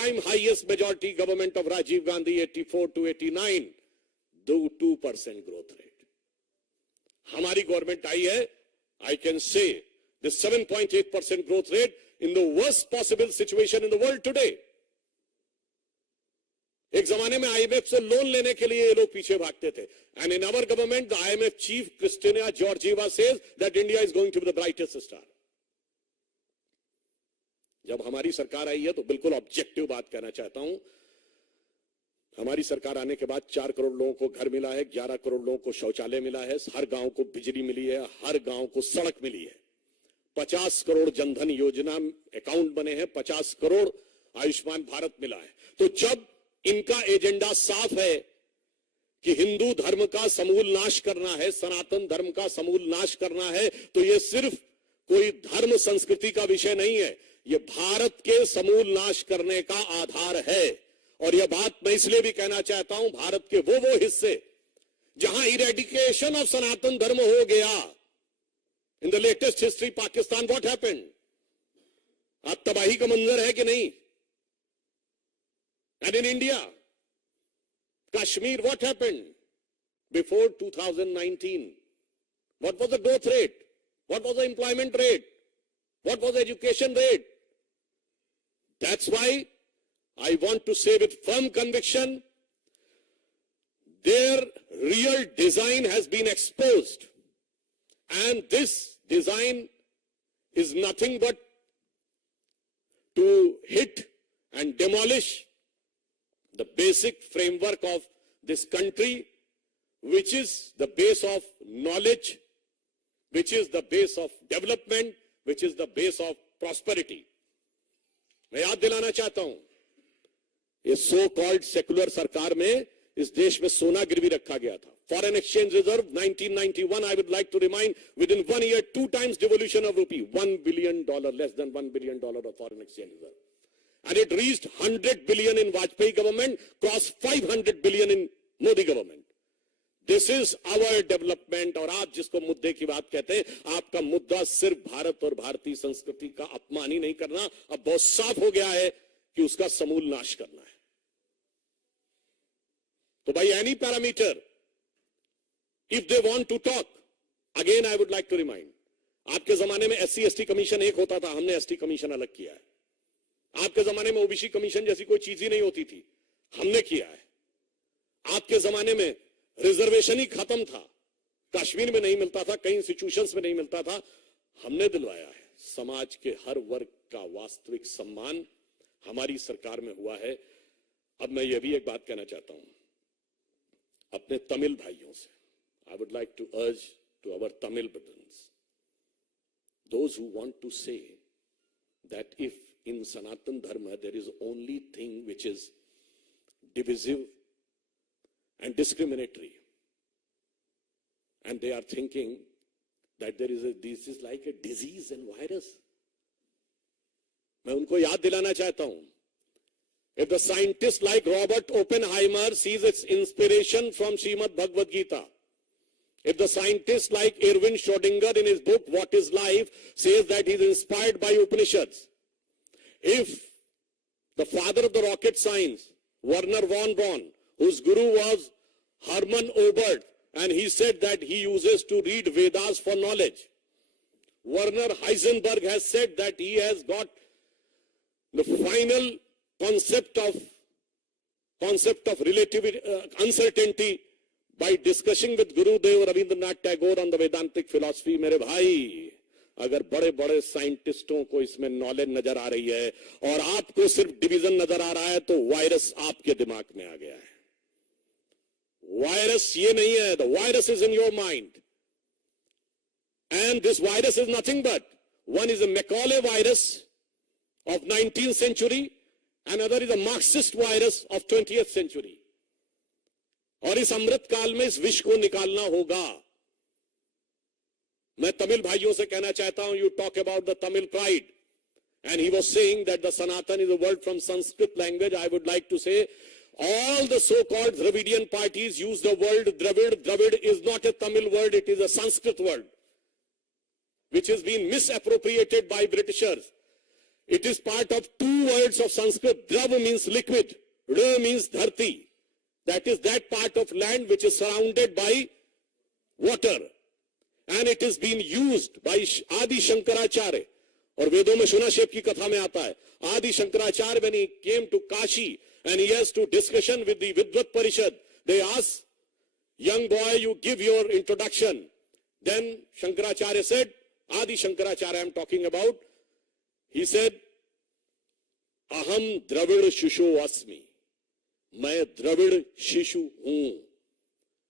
time highest majority government of Rajiv Gandhi 84 to 89, 2% growth rate. हमारी government आई है, I can say the 7.8% growth rate in the worst possible situation in the world today. एक जमाने में IMF से loan लेने के लिए ये लोग पीछे भागते थे. And in our government, the IMF chief Kristalina Georgieva says that India is going to be the brightest star. जब हमारी सरकार आई है तो बिल्कुल ऑब्जेक्टिव बात कहना चाहता हूं. हमारी सरकार आने के बाद 4 करोड़ लोगों को घर मिला है, 11 करोड़ लोगों को शौचालय मिला है, हर गांव को बिजली मिली है, हर गांव को सड़क मिली है, 50 करोड़ जनधन योजना अकाउंट बने हैं, 50 करोड़ आयुष्मान भारत मिला है. तो जब इनका एजेंडा साफ है कि हिंदू धर्म का समूल नाश करना है, सनातन धर्म का समूल नाश करना है, तो यह सिर्फ कोई धर्म संस्कृति का विषय नहीं है, यह भारत के समूल नाश करने का आधार है. और यह बात मैं इसलिए भी कहना चाहता हूं, भारत के वो हिस्से जहां इरेडिकेशन ऑफ सनातन धर्म हो गया, in the latest history Pakistan, what happened? अब तबाही का मंजर है कि नहीं? And in India, Kashmir, what happened before 2019? What was the growth rate? What was the employment rate? What was the education rate? That's why I want to say with firm conviction, their real design has been exposed. And this design is nothing but to hit and demolish the basic framework of this country, which is the base of knowledge, which is the base of development, which is the base of prosperity. मैं याद दिलाना चाहता हूं, ये so called secular सरकार में इस देश में सोना गिरवी रखा गया था. Foreign exchange reserve 1991, I would like to remind, within 1 year 2 times devolution of rupee, $1 billion, less than $1 billion of foreign exchange reserve. And it reached 100 billion in Vajpayee government, crossed 500 billion in Modi government. This is our development. और आप जिसको मुद्दे की बात कहते हैं, आपका मुद्दा सिर्फ भारत और भारतीय संस्कृति का अपमान ही नहीं करना, अब बहुत साफ हो गया है कि उसका समूल नाश करना है. तो by any parameter, if they want to talk, again I would like to remind, आपके जमाने में SC/ST कमीशन एक होता था, हमने ST कमीशन अलग किया है. आपके जमाने में ओबीसी कमीशन जैसी कोई चीज ही नहीं होती थी, हमने किया है. आपके जमाने में रिजर्वेशन ही खत्म था, कश्मीर में नहीं मिलता था, कई इंस्टीट्यूशंस में नहीं मिलता था, हमने दिलवाया है. समाज के हर वर्ग का वास्तविक सम्मान हमारी सरकार में हुआ है. अब मैं ये भी एक बात कहना चाहता हूं अपने तमिल भाइयों से. I would like to urge to our Tamil brothers, those who want to say that if in Sanatan Dharma there is only thing which is divisive and discriminatory, and they are thinking that this is like a disease and virus. मैं उनको याद दिलाना चाहता हूं, if the scientist like Robert Oppenheimer sees its inspiration from Srimad Bhagavad Gita, if the scientist like Erwin Schrödinger in his book What is Life says that he is inspired by Upanishads, if the father of the rocket science, Werner von Braun, whose guru was Hermann Oberth, and he said that he uses to read Vedas for knowledge, Werner Heisenberg has said that he has got the final concept of relativity, uncertainty by discussing with Gurudev Rabindranath Tagore on the Vedantic philosophy. मेरे भाई, अगर बड़े बड़े साइंटिस्टों को इसमें knowledge नजर आ रही है और आपको सिर्फ डिवीजन नजर आ रहा है, तो वायरस आपके दिमाग में आ गया है. वायरस ये नहीं है, the virus is in your mind, and this virus is nothing but, one is a Macaulay virus of 19th century, another is a Marxist virus of 20th century. और इस अमृत काल में इस विष को निकालना होगा. मैं तमिल भाइयों से कहना चाहता हूं, you talk about the Tamil pride, and he was saying that the Sanatan is a word from Sanskrit language. I would like to say all the so-called Dravidian parties use the word Dravid. Dravid is not a Tamil word, it is a Sanskrit word, which has been misappropriated by Britishers. It is part of two words of Sanskrit. Drav means liquid. Ra means dharti. That is that part of land which is surrounded by water. And it is being used by Adi Shankaracharya. और वेदों में शुनाशेप की कथा में आता है, Adi Shankaracharya, when he came to Kashi and he has to discussion with the Vidvat Parishad, they ask, young boy, you give your introduction. Then Shankaracharya said, Adi Shankaracharya I am talking about, he said, Aham Dravid Shishu Asmi. मैं द्रविड़ शिशु हूं.